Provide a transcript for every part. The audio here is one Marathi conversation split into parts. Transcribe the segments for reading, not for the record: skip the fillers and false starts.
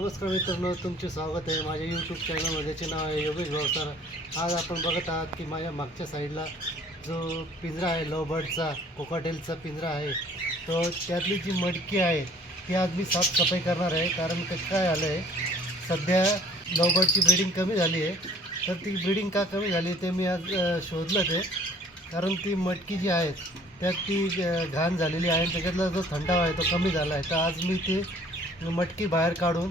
नमस्कार मित्रांनो, तुमचे स्वागत आहे माझ्या यूट्यूब चॅनलमध्ये. ज्याचे नाव आहे योगेश भावसार. आज आपण बघत आहात की माझ्या मागच्या साईडला जो पिंजरा आहे, लवबर्डचा कोकाटेलचा पिंजरा आहे, तो त्यातली जी मडकी आहे ती आज मी साफसफाई करणार आहे. कारण काय झालं आहे, सध्या लवबर्डची ब्रीडिंग कमी झाली आहे. तर ती ब्रीडिंग का कमी झाली ते मी आज शोधलं ते. कारण ती मटकी जी आहे त्यात ती घाण झालेली आहे आणि त्याच्यातला जो थंडावा आहे तो कमी झाला आहे. तर आज मी ती मटकी बाहेर काढून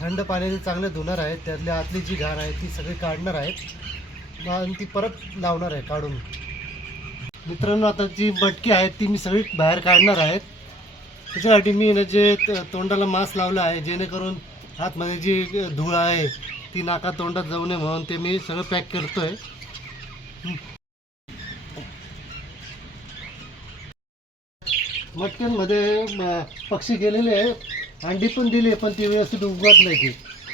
थंड पाण्याने चांगले धुणार आहेत. त्यातली आतली जी घाण आहे ती सगळी काढणार आहेत आणि ती परत लावणार आहे काढून. मित्रांनो, आता जी मटकी आहे ती मी सगळी बाहेर काढणार आहेत. त्याच्यासाठी मी ना जे तोंडाला मास्क लावलं आहे, जेणेकरून आतमध्ये जी धूळ आहे ती नाका तोंडात जाऊ नये म्हणून ते मी सगळं पॅक करतो आहे. मटक्यांमध्ये पक्षी गेलेले आहे, अंडी पण दिली आहे, पण ती व्यवस्थित उगवत नाही ती.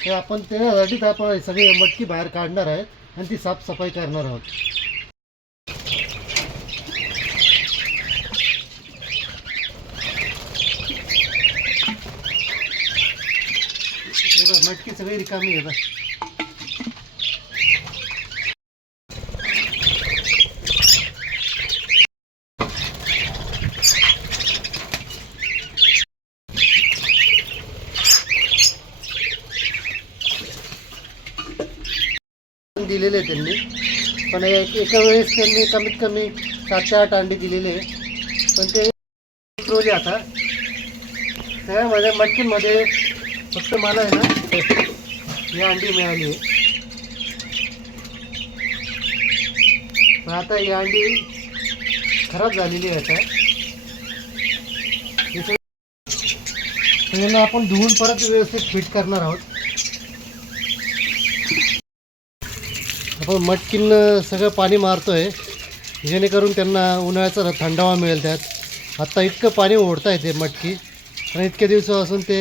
ते आपण त्यासाठीच आपण सगळी मटकी बाहेर काढणार आहेत आणि ती साफसफाई करणार आहोत. मटकी सगळी रिकामी आहे. दिलेले त्यांनी, पण एका वेळेस त्यांनी कमीत कमी 7 ते 8 अंडी दिलेले आहे. पण ते उतरवले आता. त्यामध्ये मटकीमध्ये फक्त मला आहे ना ही अंडी मिळाली आहे. पण आता ही अंडी खराब झालेली आहे. आता त्यांना आपण धुवून परत व्यवस्थित फिट करणार आहोत. आपण मटकीन सगळं पाणी मारतो आहे, जेणेकरून त्यांना उन्हाळ्याचा थंडावा मिळेल. त्यात आत्ता इतकं पाणी ओढता येते मटकी, आणि इतक्या दिवसापासून ते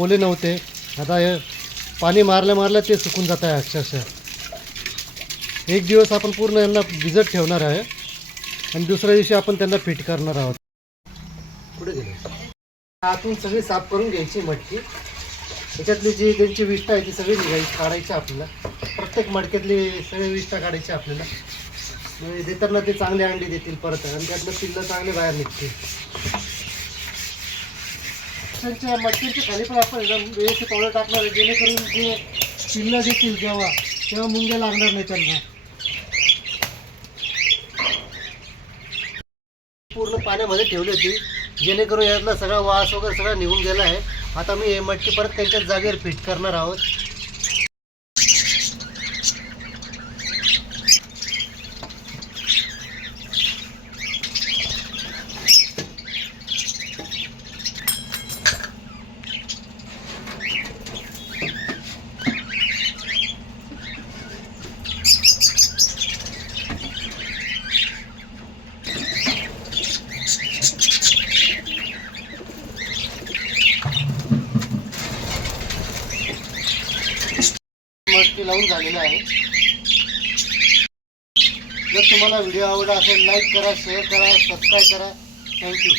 ओले नव्हते. आता पाणी मारल्या ते सुकून जात आहे अक्षरशः. एक दिवस आपण पूर्ण यांना भिजत ठेवणार आहे आणि दुसऱ्या दिवशी आपण त्यांना फिट करणार आहोत. पुढे गेले आतून सगळी साफ करून घ्यायची मटकी. त्याच्यातली जी त्यांची विष्ठा आहे ती सगळी काढायची आपल्याला. प्रत्येक मडक्यातली सगळी विष्ठा काढायची आपल्याला. म्हणजे देताना ते चांगले अंडी देतील परत, आणि त्यातलं पिल्लं चांगले बाहेर निघतील. त्यांच्या मटक्यांच्या खाली पण आपण व्यवस्थित पावडर टाकणार आहे, जेणेकरून जे पिल्लं देतील तेव्हा मुंग्या लागणार नाही त्यांना. पूर्ण पाण्यामध्ये ठेवली होती, जेणेकरून यातला सगळा वास वगैरे सगळा निघून गेला आहे. आता मी हे मटकी परत त्यांच्या जागेवर फिट करणार आहोत. मटकी लावून झालेलं आहे. जर तुम्हाला व्हिडिओ आवडला असेल, लाईक करा, शेअर करा, सबस्क्राईब करा. थँक्यू.